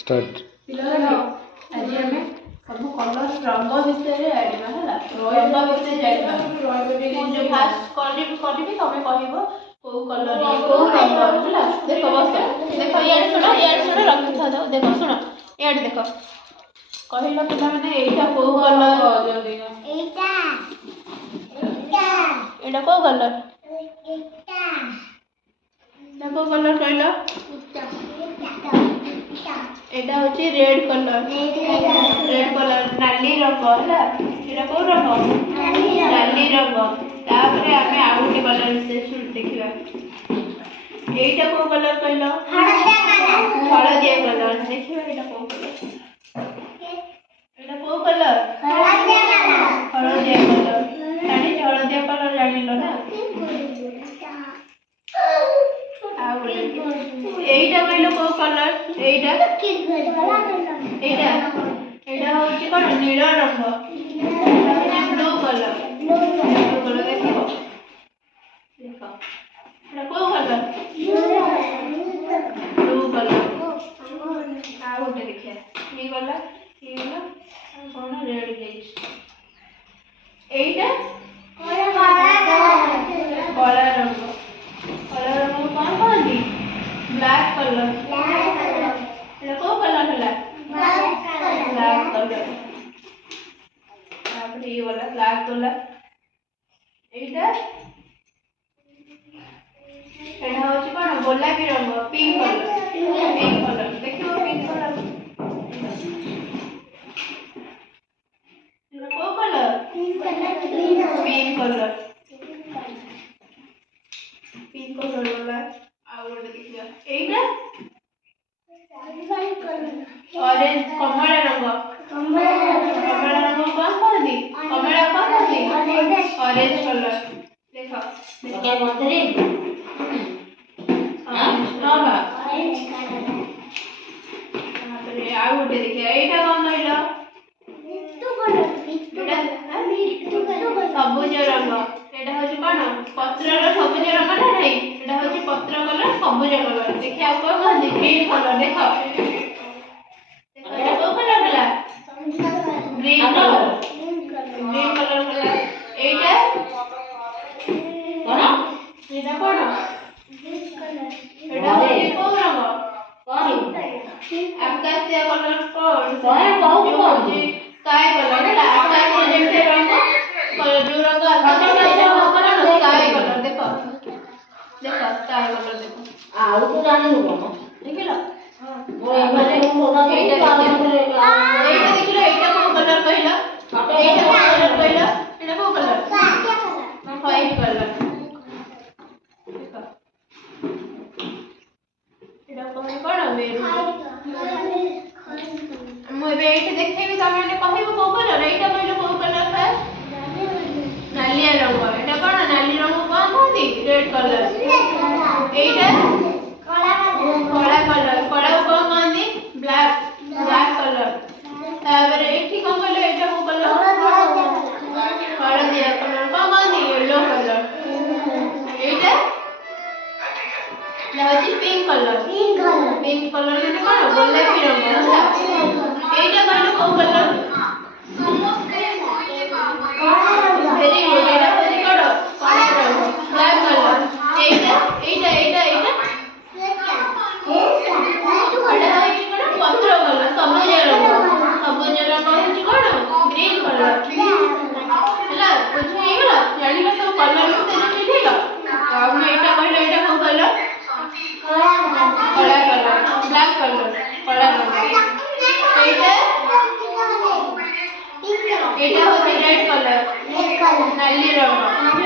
start पिलाने आज हमें सब कलर रंग विषय रे आइबा हला रंग विषय जाइबा रंग जो फास्ट करबी तमे कहबो को कलर को रंग हला देखो बस देखो यार सुनो रख था दो देखो सुनो यार देखो कहिलो पिला माने एटा को कलर एटा एटा को कलर एटा को कलर कहलो एटा होची रेड कलर नाली रंग हला एटा को रंग नाली रंग तापरे हमें आउटे कलर से देखिबा एटा को कलर कहलो हळदिया कलर देखिबा एटा को कलर हळदिया कलर जानि हळदिया कलर जानिलो ना एटा कहलो को कलर एटा एटा होची कोन नीला रंग ब्लू कलर देखो देखो एटा को कलर ब्लू कलर आ गोटे देखिया ये गला कोन रेड गेज एटा कला रंग कौन कहती ब्लैक कलर एटा को कलर हला ब्लैक कलर तापर ये वाला ब्लैक कलर एटा एटा होची कोन गोलापी रंग पिंक कलर देखियो पिंक कलर एटा को colour pink colour pink colour वाला आ गोटे देखियो एटा ऑरेंज कमला रंग कौन कहती कमला कौन कहती ऑरेंज कलर देखो क्या बोलते रे हां ताପରେ आ गोटे देखियो एटा कौन कहलो सबुज रंग एटा होची कोन पत्रर सबुज रंग ना नहीं एटा होची पत्र कलर सबुज कलर देखि आ को कहती ग्रीन कलर देखो एटा को कलर हला ग्रीन कलर हला एटा कोन एटा कोन एटा होची को रंग आकाशीय कलर कोन स्काई कलर हला आकाशीय जैसे रंग कलर जो रंग आकाशीय स्काई कलर देखो स्काई कलर देखो आउ तो जानि हो देखिलो एटा देखिलो एटा को कलर कहला एटा को कलर कहला एटा को कलर व्हाइट कलर देखो एटा कोन मेरून मु एबे एटा देखैबी तमे कहइबो को कलर एटा कहलो को कलर है नालिया रंग एटा कोन नाली रंग कोन कहती रेड कलर एटा कला कलर कला को कहती ब्लैक कलर तापर एठी कोन कहलो एटा को कलर हळदिया कलर को कहती येलो कलर एटा लाउची पिंक कलर माने कोन गोलापी रंग हला एटा कहलो को कलर वेरी गुड एटा होची कोन ब्लैक कलर एटा पत्र कलर सबुज रंग होची कोन ग्रीन कलर हला कुछ हे गला जानि के सब कलर से चिठिलो अब मैं एटा कहलो एटा को कलर कला कलर ब्लैक कलर कला रंग एटा होची रेड कलर नाली रंग